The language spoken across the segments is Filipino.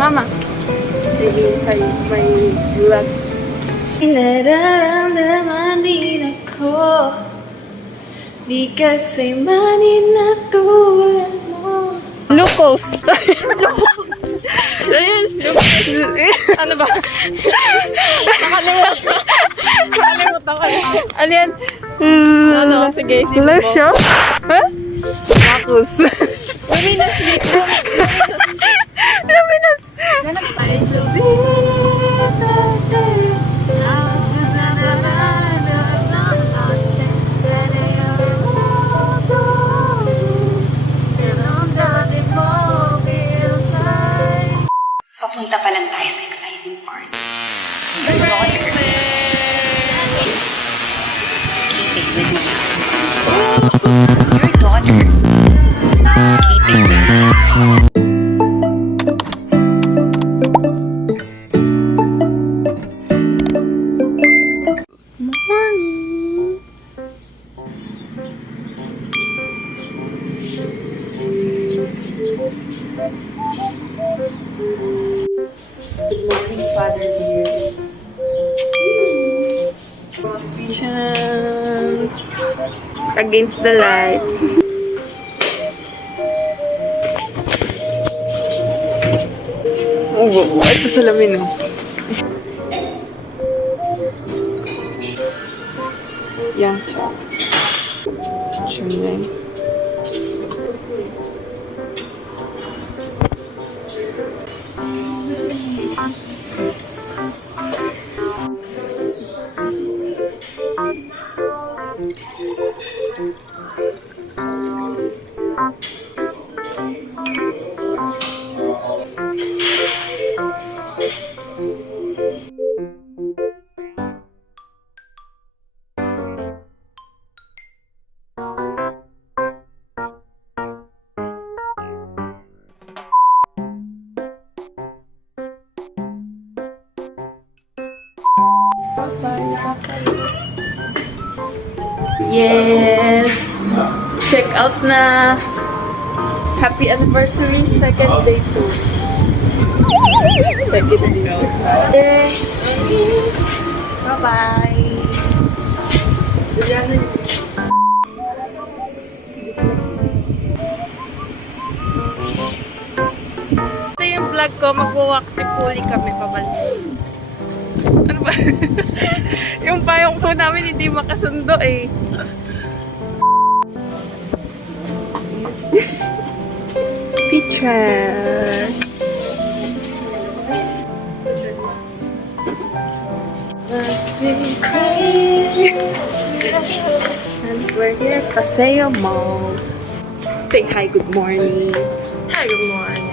Mama. Sige, may vlog. Nararamdaman din ako, di kasi manin na tulad mo. Lucas. Ano ba? Nakalimutan ko na. Ano yan? Ano? Sige, isipin mo. Lusha? Ha? Marcos. Luminous. Luminous. Papunta pa lang tayo sa exciting part. Sleeping with my husband. Your daughter. Sleeping with my husband. Good morning, Father dear. Chan. Against the light. Oh, ito salamin, oh. Yang chop. Chunay. Yes! Check out na! Happy anniversary, second day to. Second day. Bye-bye. Ito yung vlog ko, mag-walk tripoli kami pabalik. Ano ba? Yung payong po namin hindi makasundo eh. Picture. Let's be crazy. And we're here at Paseo Mall. Say hi, good morning. Hi, good morning.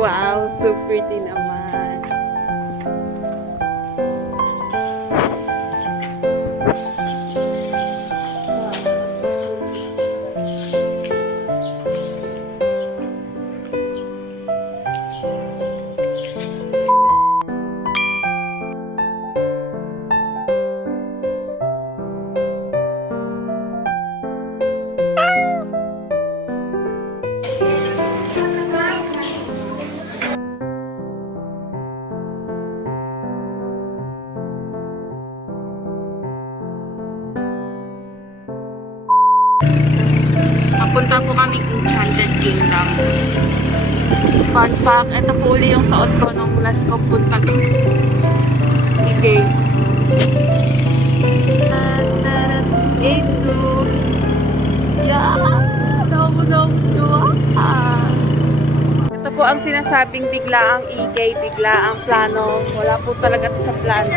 Wow, so pretty naman. Papunta po kaming Enchanted Kingdom. Fun fact, ito po uli yung suot ko nung last ko punta doon. Gate 2. Yeah! Ito po ang sinasabing bigla ang igay, bigla ang plano. Wala po talaga ito sa plano.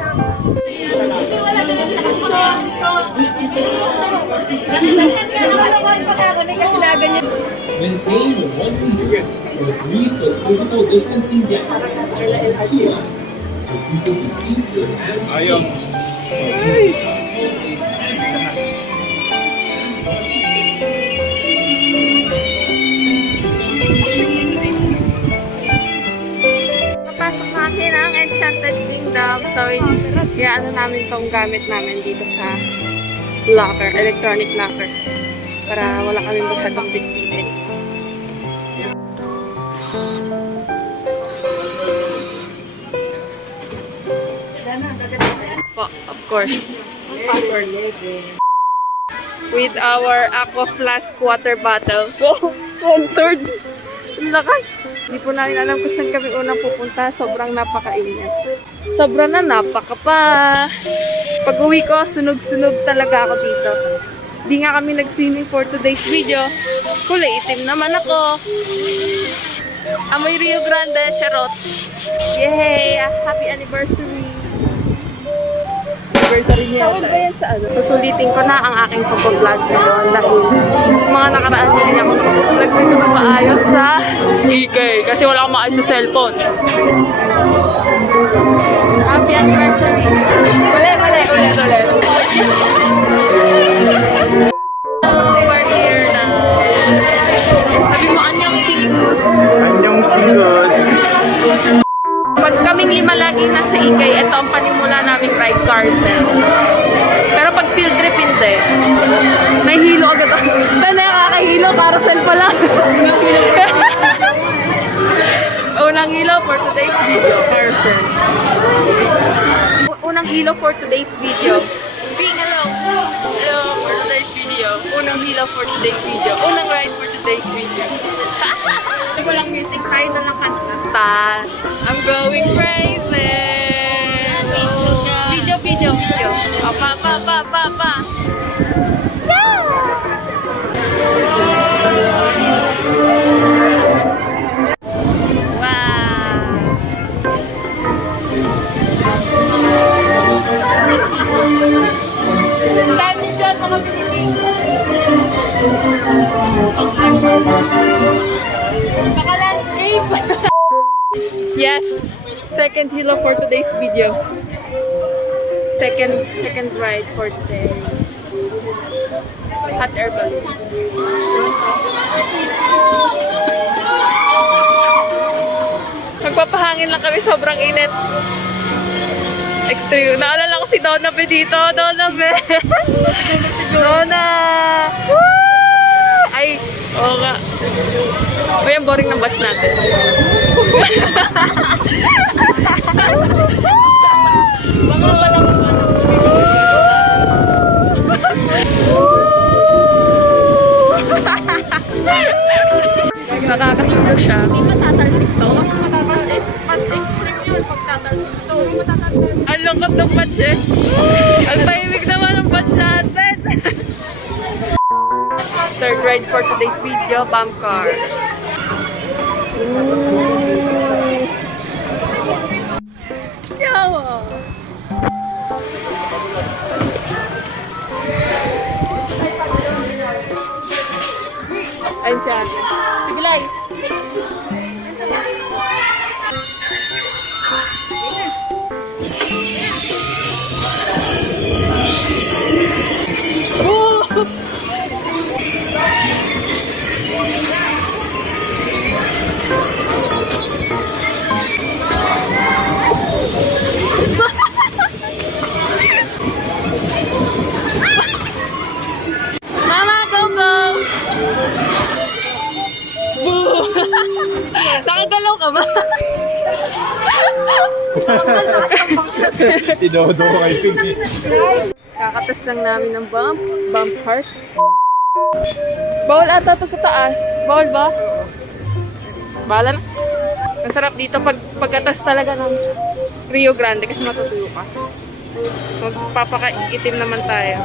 Maintain a 1 meter or 3-foot physical distancing gap along the queue line for people to keep your hands clean. Papasok natin ang Enchanted Kingdom. So, Kaya ano namin tong gamit namin dito sa locker, electronic locker. Para wala kami masyadong bitbitin. Po, of course. With our Aqua Flask water bottle. Wow! 1/3! Ang lakas! Hindi po namin alam kung saan kami unang pupunta. Sobrang napakaingat. Sobrang na napaka pa. Pag uwi ko, sunog-sunog talaga ako dito. Di nga kami nag-swimming for today's video. Kulay itim naman ako. Amoy Rio Grande, charot. Yay! Happy anniversary! Anniversary niya. Tawag ba yan sa ano? Susulitin ko na ang aking pag-vlog ngayon dahil mga nakaraan hindi ako nakapag-vlog dito na maayos sa EK kasi wala akong maayos sa cellphone. Happy anniversary! Ulit. We're here na. Sabi mo, anyong chingos. Anyong singles. Pag kaming lima lagi nasa Ikay, ito ang panimula naming ride carousel. Pero pag field trip hindi. Nahihilo agad ako. Dahil nakakahilo, carousel pa lang. Unang hilo for today's video, carousel. Unang hilo for today's video. Being hello. Hello for today's video. Unang hilo for today's video. Unang ride for today's video. Ito lang music, tayo na lang kanta. I'm going crazy. Video. Oh, pa. Time ni John, mga binibig. Naka-landscape. Yes, second hilo for today's video. Second ride for today. Hot air balloon. Magpapahangin lang kami, sobrang init. Extreme. Naalala ko si Donna Be dito. Donna Be. Donna. Woo! Ay, oo nga. Uy, ang boring ng batch natin. Baka wala ko sa nakakahilo siya. Hindi matatalsik to. Mas extreme yun pag tatalsik to. Ang lungkot ng batch eh. Ang tahimik naman ng batch natin. Third ride for today's video, bump car. Yawa! Ayun si ate. Sige lang. Nakagalaw ka ba? Tinodo kayo. Kakatas lang namin ng bump cart. Bawal ata to sa taas. Bawal ba? Bahala na. Masarap dito pagkatas talaga ng Rio Grande kasi matutuyo ka. Magpapakaitim naman tayo.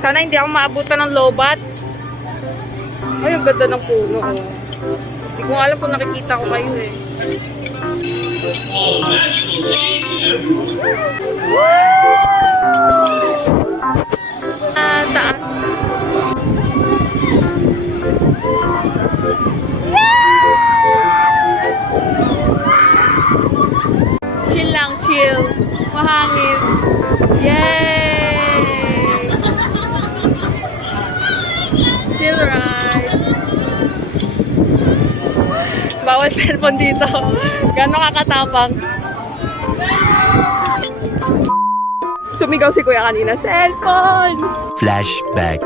Sana hindi ako maabutan ng lobat. Ay, ang ganda ng puno. Oh. Hindi ko alam kung nakikita ko kayo eh. Taas. Chill lang, chill. Mahangin. Yay! Chill ride. Bawal cellphone dito. Gano'ng kakatapang. Sumigaw si kuya kanina, cellphone! Flashback.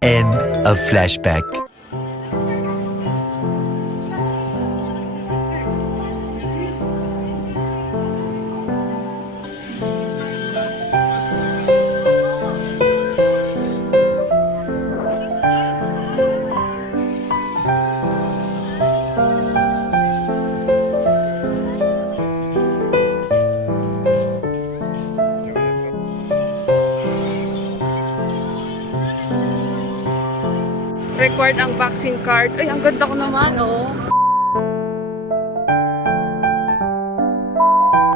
End of flashback. Record ang vaccine card. Ay, ang ganda ko naman, oh.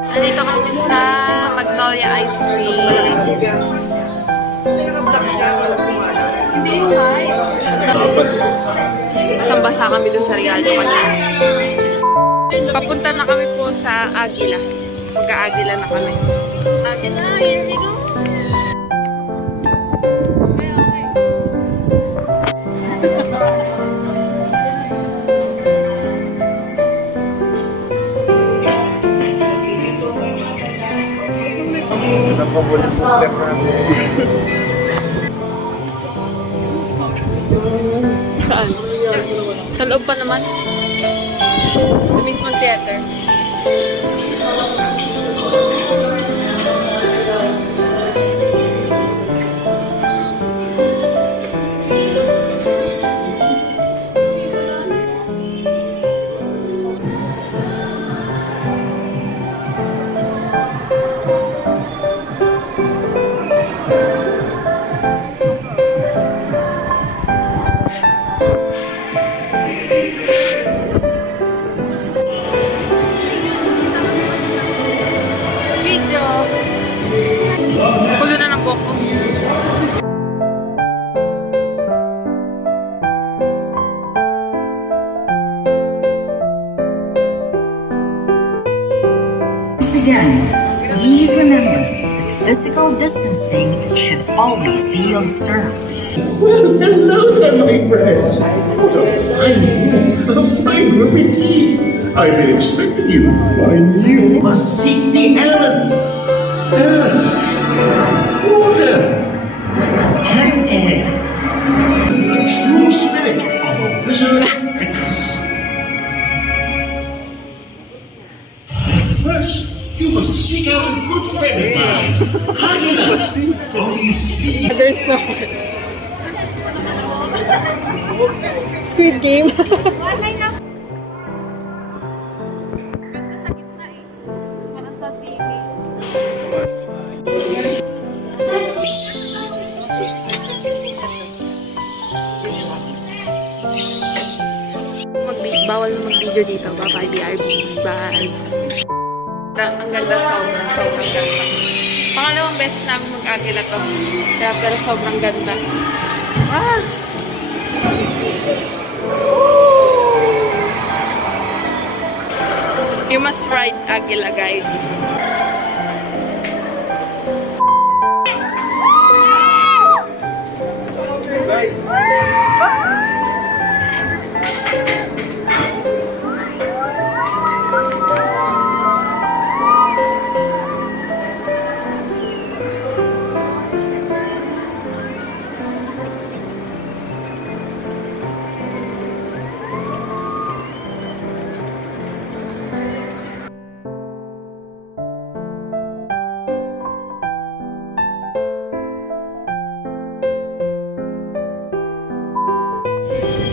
Nandito kami sa Magnolia Ice Cream. Basang-basa kami doon sa Rialto kanina. Papunta na kami po sa Aguila. Mag-Aguila na kami. Aguila, here we go! Saan? Sa loob pa naman. Sa mismong theater. Video. Kulo na ng boko. Once again, please remember that physical distancing should always be observed. Well, hello there, my friends. What a fine group. A fine group indeed. I've been expecting you. I knew you must seek the elements. Earth, water, and air. The true spirit of a wizard apprentice. First, you must seek out a good friend of mine, Hagila. There's no... Squid Game. Ganda sa gitna eh. Para sa sili. Bawal mag-video dito. Bye-bye, BRB. Bye. Ang ganda, sobrang ganda. Pangalawang beses namin mag-Aguila to. Kaya pero sobrang ganda. Ah! You must ride Aguila, guys.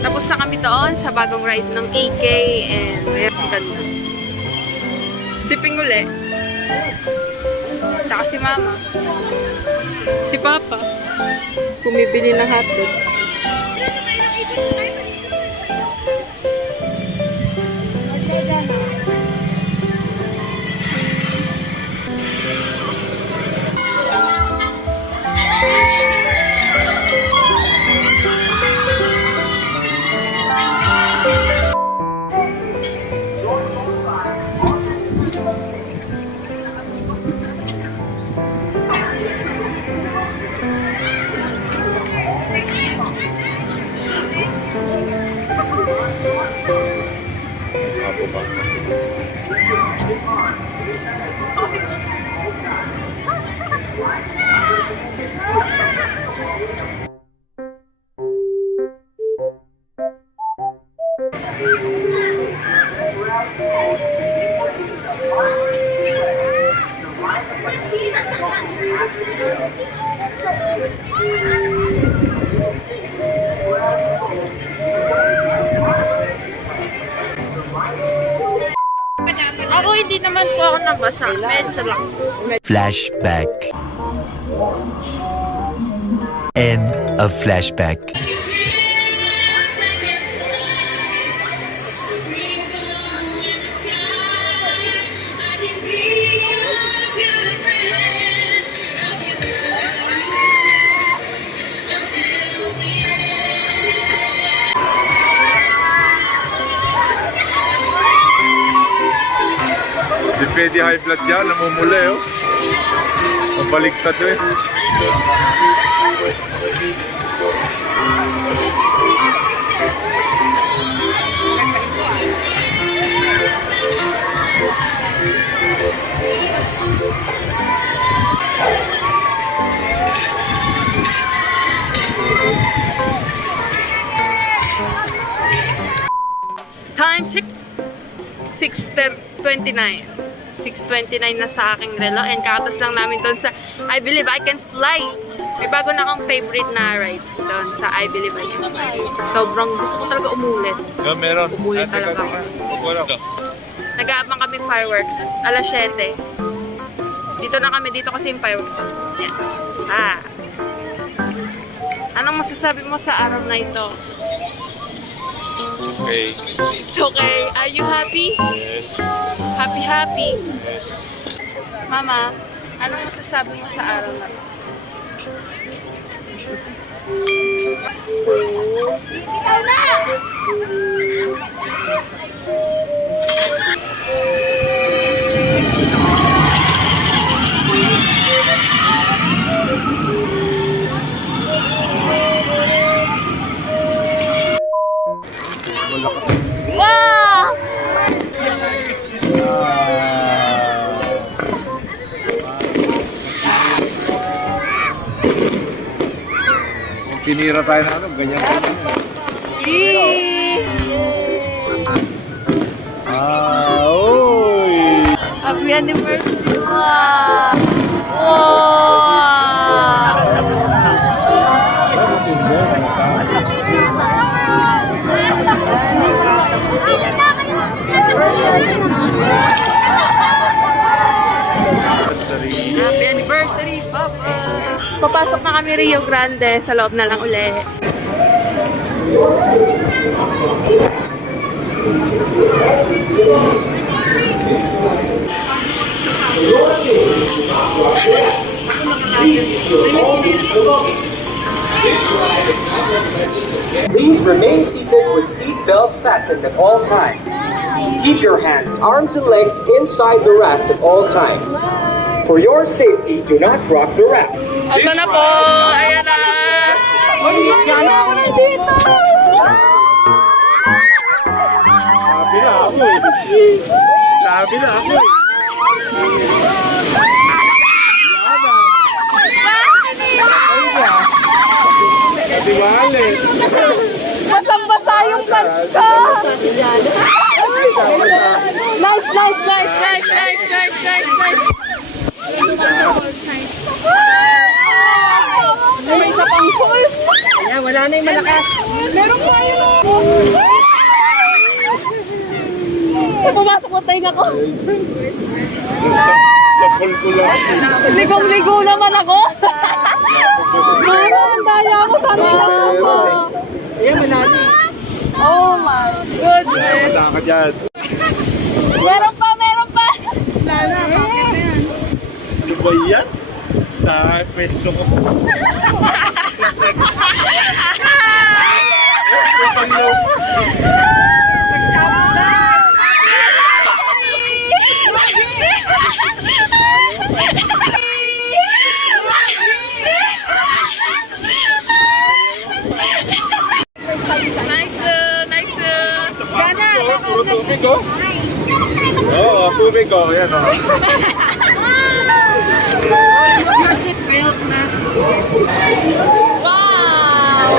Tapos na kami doon sa bagong ride ng AK and ayan, ang ganda. Si Pingule. Tsaka si Mama. Si Papa. Bumibili ng hotdog. ako nabasa. Medyo lang. Flashback. End of flashback. Depende high blood yan, namumula eh. Mabaligtad eh. Time check. 6:29. 6:29 na sa aking relo and kakatas lang namin doon sa I Believe I Can Fly. May bago na akong favorite na rides doon sa I Believe I Can Fly. Sobrang gusto ko talaga umulit. Yeah, meron. Umulit talaga ako. Nag-aabang kami fireworks. Alas 7. Dito na kami. Dito kasi yung fireworks na. Yan. Anong masasabi mo sa araw na ito? Okay. It's okay. Are you happy? Yes. Happy. Yes. Mama, anong masasabi mo sa araw na ito? Ikaw na! Wow! Kung tinira tayo na ano, ganyan. Oy! Happy anniversary! Wow! Tapos na. Happy anniversary, Papa! Papasok na kami Rio Grande. Sa loob na lang uli. Please remain seated with seat belts fastened at all times. Keep your hands, arms, and legs inside the raft at all times. For your safety, do not rock the raft. Ito na po! Ayan na! Gana ako nandito! Sabi na ako eh. Sabi na ako eh. Di ba, Alex? Basang-basa yung pants ko! Nice! May isa pang pulse! Ayan, wala na yung malakas. Meron pa yun! Pumasok na tayo ko. Sa pool ko lang. Ligong-ligo naman ako. Mama, ang daya mo. Sana ako. Ayan, malali. Oh my goodness. Wala ka dyan. Meron pa. Ano ba yan? Sa pwesto ko. Nice. Puro tubig ko. Oo, tubig ko. Yan o. Your seat belt na. Wow!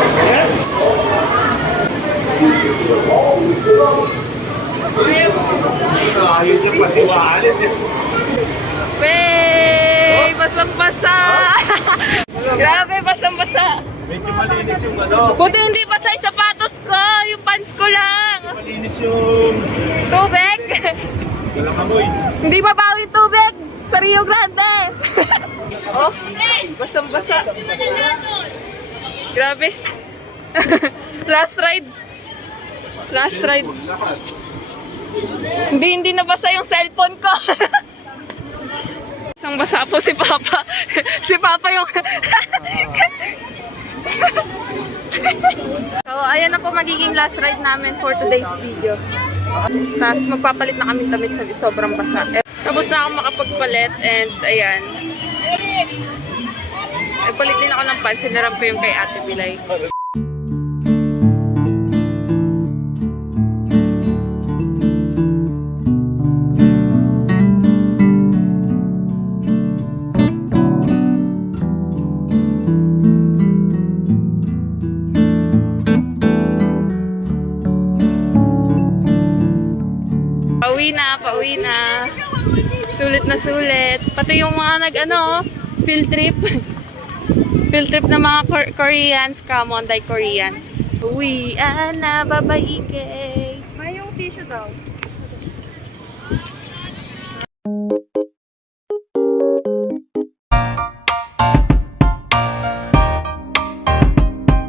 Ayos yung pasiwaan. Wey! Basang-basa! Grabe, basang-basa! Medyo malinis yung ano. Buti hindi basa yung sapatos ko! Yung pants ko lang! Malinis yung... Tubig! Walang amoy. Hindi mabawi tubig sa Rio Grande. Oh, basang-basa. Grabe. Last ride. Last ride. Hindi nabasa yung cellphone ko. Isang basa po si Papa. Si Papa yung... So, ayan na po magiging last ride namin for today's video. Tapos magpapalit na kami damit sa sobrang basa. Tapos na ako makapagpalit and ayan. Nagpalit din ako ng pants. Sinaram ko yung kay Ate Bilay. Pauwi na. Sulit na sulit. Pati yung mga field trip. Field trip na mga Koreans, Monday Koreans. Uwi na, babaike. May yung tissue daw.